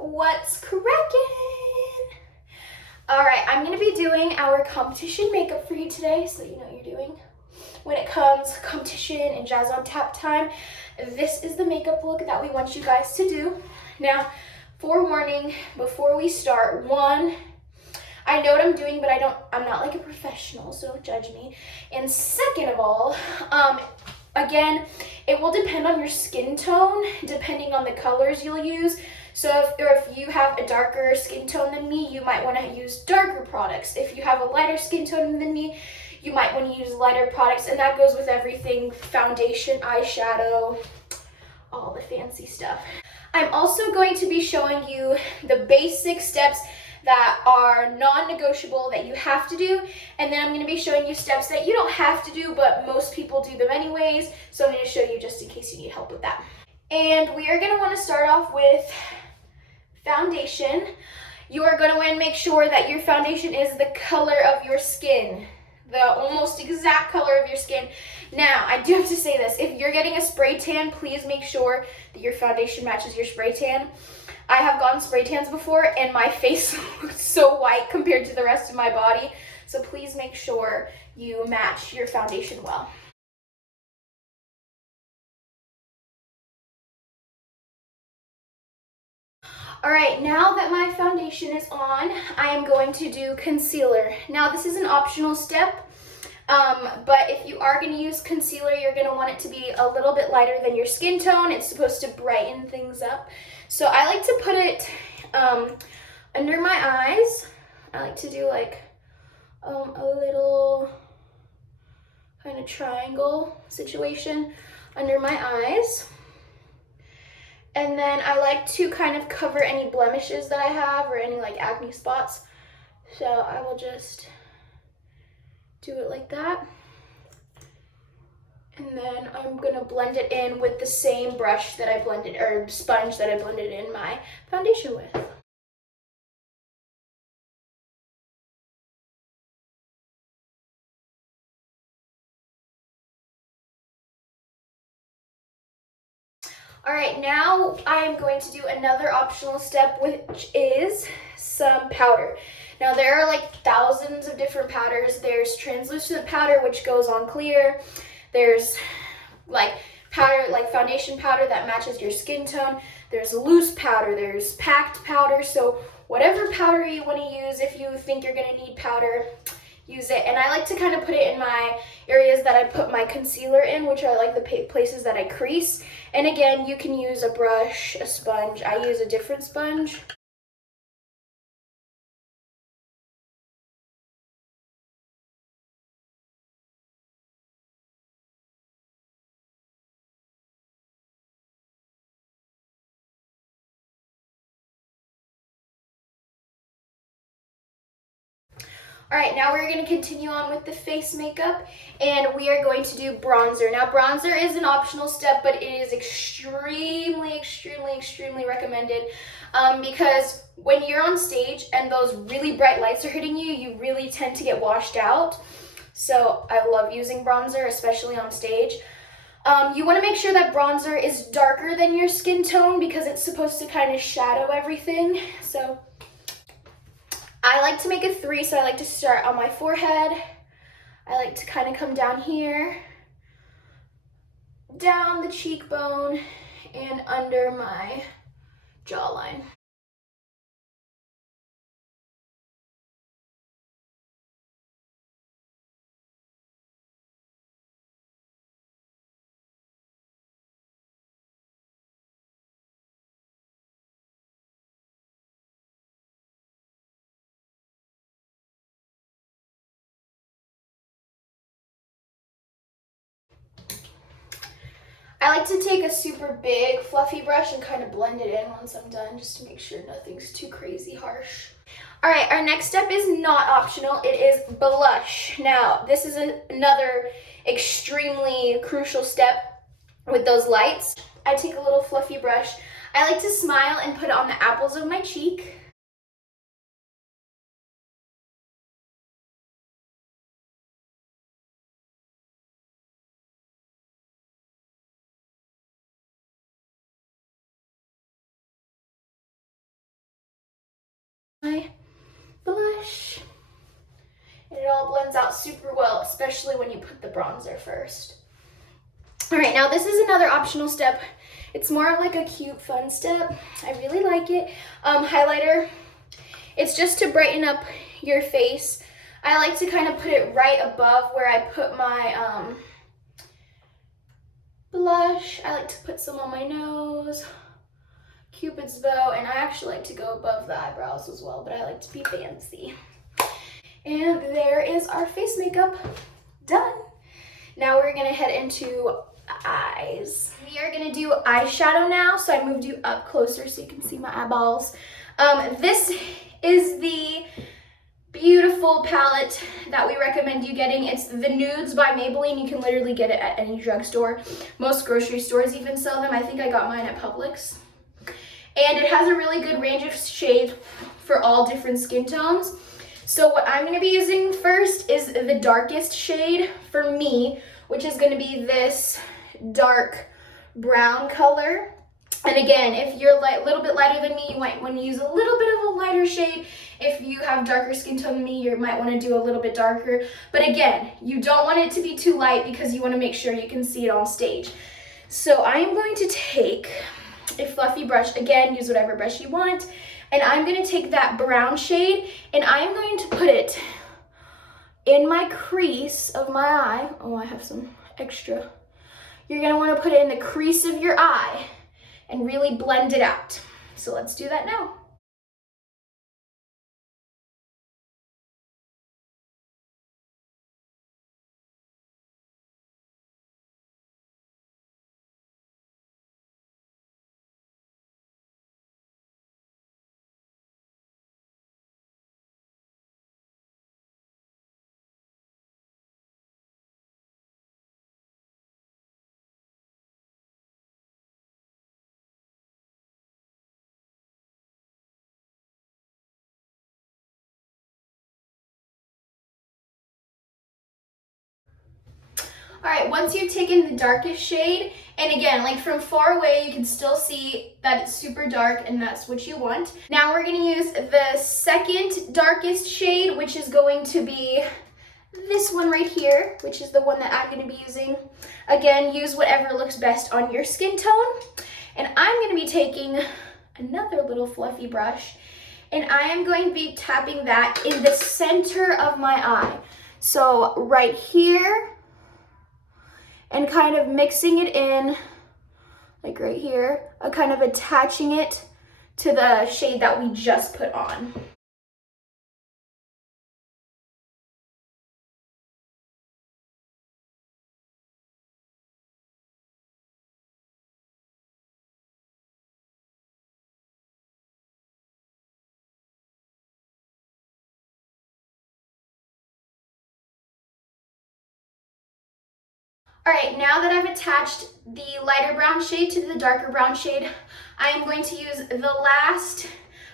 What's cracking? All right, I'm gonna be doing our competition makeup for you today, so you know what you're doing. When it comes competition and jazz on tap time, this is the makeup look that we want you guys to do. Now, forewarning, before we start, one, I know what I'm doing, but I'm not like a professional, so don't judge me. And second of all, again, it will depend on your skin tone, depending on the colors you'll use. So if you have a darker skin tone than me, you might want to use darker products. If you have a lighter skin tone than me, you might want to use lighter products, and that goes with everything: foundation, eyeshadow, all the fancy stuff. I'm also going to be showing you the basic steps that are non-negotiable that you have to do, and then I'm going to be showing you steps that you don't have to do, but most people do them anyways, so I'm going to show you just in case you need help with that. And we are going to want to start off with foundation. You are going to want to make sure that your foundation is the color of your skin, the almost exact color of your skin. Now, I do have to say this: if you're getting a spray tan, please make sure that your foundation matches your spray tan. I have gotten spray tans before, and my face looks so white compared to the rest of my body, so please make sure you match your foundation well. All right, now that my foundation is on, I am going to do concealer. Now, this is an optional step, but if you are going to use concealer, you're going to want it to be a little bit lighter than your skin tone. It's supposed to brighten things up. So I like to put it under my eyes. I like to do like a little kind of triangle situation under my eyes. And then I like to kind of cover any blemishes that I have or any like acne spots. So I will just do it like that. And then I'm gonna blend it in with the same brush that I blended, or sponge that I blended in my foundation with. All right, now I am going to do another optional step, which is some powder. Now there are like thousands of different powders. There's translucent powder, which goes on clear. There's like powder, like foundation powder that matches your skin tone. There's loose powder, there's packed powder. So whatever powder you want to use, if you think you're gonna need powder, use it. And I like to kind of put it in my areas that I put my concealer in, which are like the places that I crease. And again, you can use a brush, a sponge. I use a different sponge. All right, now we're going to continue on with the face makeup, and we are going to do bronzer. Now, bronzer is an optional step, but it is extremely, extremely, extremely recommended because when you're on stage and those really bright lights are hitting you, you really tend to get washed out. So I love using bronzer, especially on stage. You want to make sure that bronzer is darker than your skin tone because it's supposed to kind of shadow everything. So I like to make a 3, so I like to start on my forehead. I like to kind of come down here, down the cheekbone, and under my jawline. I like to take a super big fluffy brush and kind of blend it in once I'm done, just to make sure nothing's too crazy harsh. All right, our next step is not optional. It is blush. Now, this is another extremely crucial step with those lights. I take a little fluffy brush. I like to smile and put it on the apples of my cheek. My blush. And it all blends out super well, especially when you put the bronzer first. All right, now this is another optional step. It's more of like a cute, fun step. I really like it. Highlighter. It's just to brighten up your face. I like to kind of put it right above where I put my blush. I like to put some on my nose, Cupid's bow, and I actually like to go above the eyebrows as well, but I like to be fancy. And there is our face makeup done. Now we're gonna head into eyes. We are gonna do eyeshadow now, so I moved you up closer so you can see my eyeballs. This is the beautiful palette that we recommend you getting. It's the Nudes by Maybelline. You can literally get it at any drugstore. Most grocery stores even sell them. I think I got mine at Publix. And it has a really good range of shades for all different skin tones. So what I'm going to be using first is the darkest shade for me, which is going to be this dark brown color. And again, if you're a little bit lighter than me, you might want to use a little bit of a lighter shade. If you have darker skin tone than me, you might want to do a little bit darker. But again, you don't want it to be too light because you want to make sure you can see it on stage. So I am going to take a fluffy brush. Again, use whatever brush you want. And I'm going to take that brown shade and I am going to put it in my crease of my eye. Oh, I have some extra. You're going to want to put it in the crease of your eye and really blend it out. So let's do that now. All right, once you've taken the darkest shade, and again, like from far away, you can still see that it's super dark and that's what you want. Now we're gonna use the second darkest shade, which is going to be this one right here, which is the one that I'm gonna be using. Again, use whatever looks best on your skin tone. And I'm gonna be taking another little fluffy brush, and I am going to be tapping that in the center of my eye. So right here, and kind of mixing it in, like right here, kind of attaching it to the shade that we just put on. All right, now that I've attached the lighter brown shade to the darker brown shade, I am going to use the last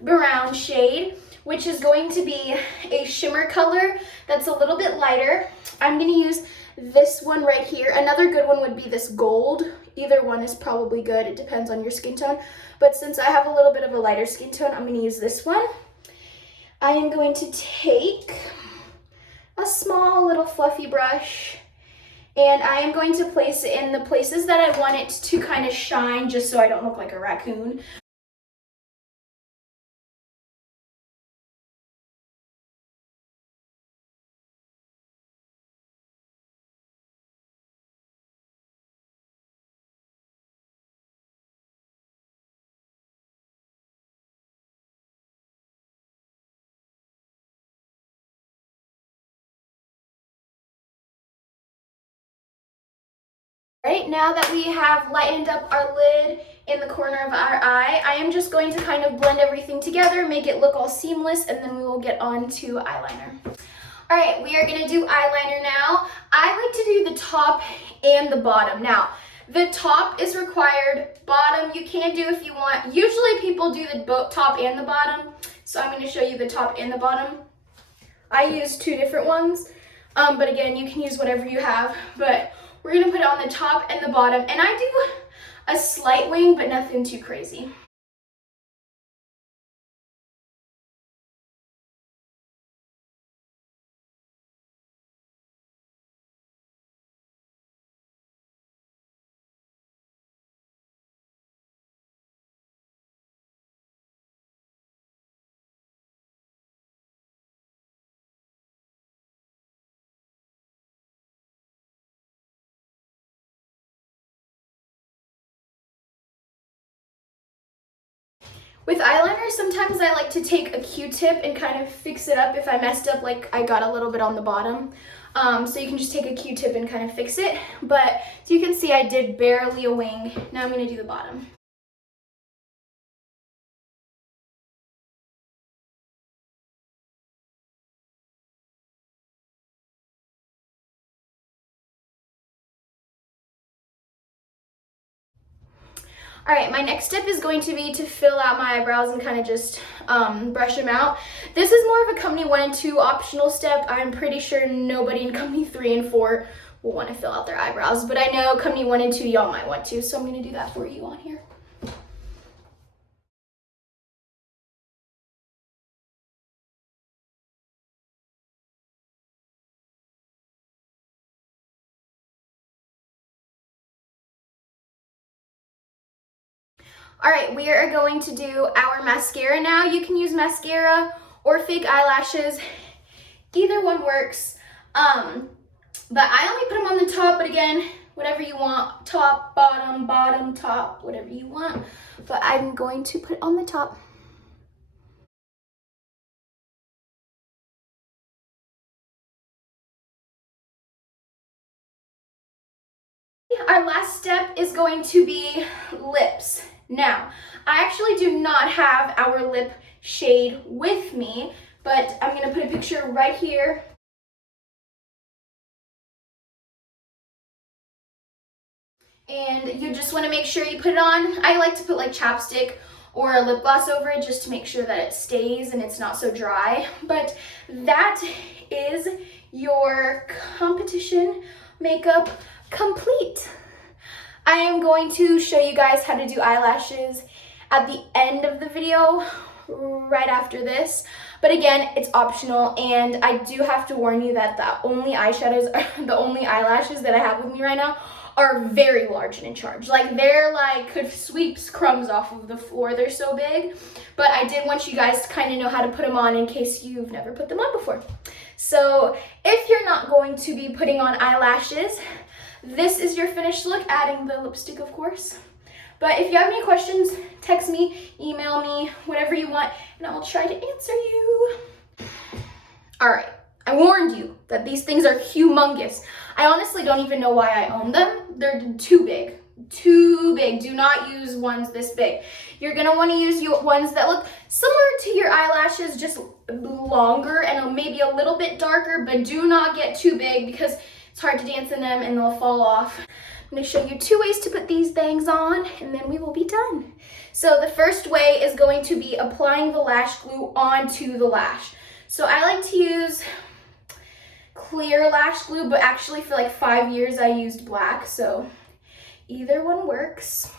brown shade, which is going to be a shimmer color that's a little bit lighter. I'm gonna use this one right here. Another good one would be this gold. Either one is probably good. It depends on your skin tone. But since I have a little bit of a lighter skin tone, I'm gonna use this one. I am going to take a small little fluffy brush, and I am going to place it in the places that I want it to kind of shine, just so I don't look like a raccoon. Right, now that we have lightened up our lid in the corner of our eye, I am just going to kind of blend everything together, make it look all seamless, and then we will get on to eyeliner. All right, we are gonna do eyeliner now. I like to do the top and the bottom. Now, the top is required, bottom you can do if you want. Usually people do the top and the bottom, so I'm gonna show you the top and the bottom. I use two different ones, but again, you can use whatever you have, but we're gonna put it on the top and the bottom, and I do a slight wing, but nothing too crazy. With eyeliner, sometimes I like to take a Q-tip and kind of fix it up if I messed up, like I got a little bit on the bottom. So you can just take a Q-tip and kind of fix it. But as you can see, I did barely a wing. Now I'm gonna do the bottom. All right, my next step is going to be to fill out my eyebrows and kind of just brush them out. This is more of a company 1 and 2 optional step. I'm pretty sure nobody in company 3 and 4 will want to fill out their eyebrows, but I know company 1 and 2, y'all might want to, so I'm gonna do that for you on here. All right, we are going to do our mascara now. You can use mascara or fake eyelashes. Either one works. But I only put them on the top, but again, whatever you want. Top, bottom, bottom, top, whatever you want. But I'm going to put it on the top. Our last step is going to be lips. Now, I actually do not have our lip shade with me, but I'm gonna put a picture right here. And you just wanna make sure you put it on. I like to put like chapstick or a lip gloss over it just to make sure that it stays and it's not so dry. But that is your competition makeup complete. I am going to show you guys how to do eyelashes at the end of the video, right after this. But again, it's optional, and I do have to warn you that the only eyelashes that I have with me right now are very large and in charge. Like, they're like, could sweep crumbs off of the floor. They're so big. But I did want you guys to kind of know how to put them on in case you've never put them on before. So if you're not going to be putting on eyelashes, this is your finished look, adding the lipstick, of course. But if you have any questions, text me, email me, whatever you want, and I'll try to answer you. All right, I warned you that these things are humongous. I honestly don't even know why I own them. They're too big, too big. Do not use ones this big. You're gonna wanna use ones that look similar to your eyelashes, just longer and maybe a little bit darker, but do not get too big because it's hard to dance in them and they'll fall off. I'm gonna show you 2 ways to put these things on and then we will be done. So the first way is going to be applying the lash glue onto the lash. So I like to use clear lash glue, but actually for like 5 years I used black, so either one works.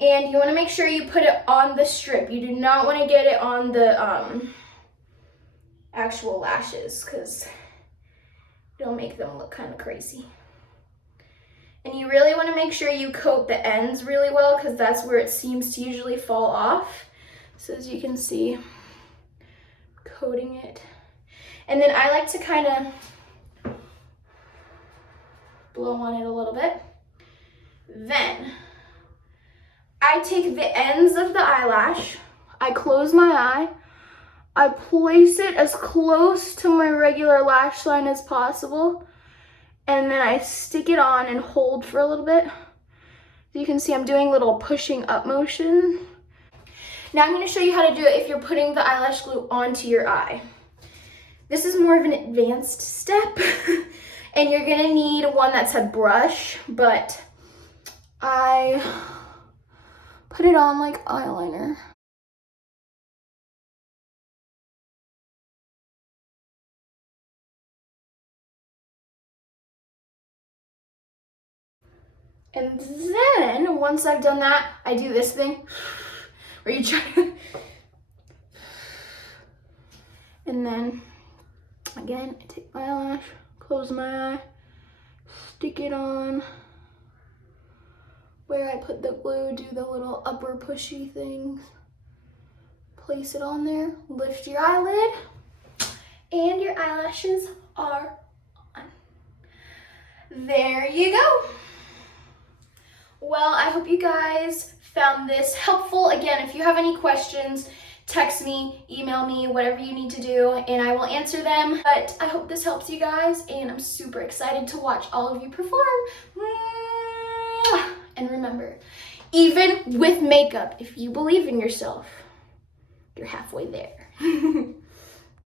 And you wanna make sure you put it on the strip. You do not wanna get it on the actual lashes because it'll make them look kind of crazy. And you really want to make sure you coat the ends really well because that's where it seems to usually fall off. So as you can see, coating it. And then I like to kind of blow on it a little bit. Then I take the ends of the eyelash, I close my eye, I place it as close to my regular lash line as possible, and then I stick it on and hold for a little bit. You can see I'm doing little pushing up motion. Now I'm going to show you how to do it if you're putting the eyelash glue onto your eye. This is more of an advanced step, and you're going to need one that's a brush, but I put it on like eyeliner. And then, once I've done that, I do this thing where you try to, and then, again, I take my eyelash, close my eye, stick it on where I put the glue, do the little upper pushy things, place it on there, lift your eyelid, and your eyelashes are on. There you go. Well, I hope you guys found this helpful. Again, if you have any questions, text me, email me, whatever you need to do, and I will answer them. But I hope this helps you guys, and I'm super excited to watch all of you perform. And remember, even with makeup, if you believe in yourself, you're halfway there.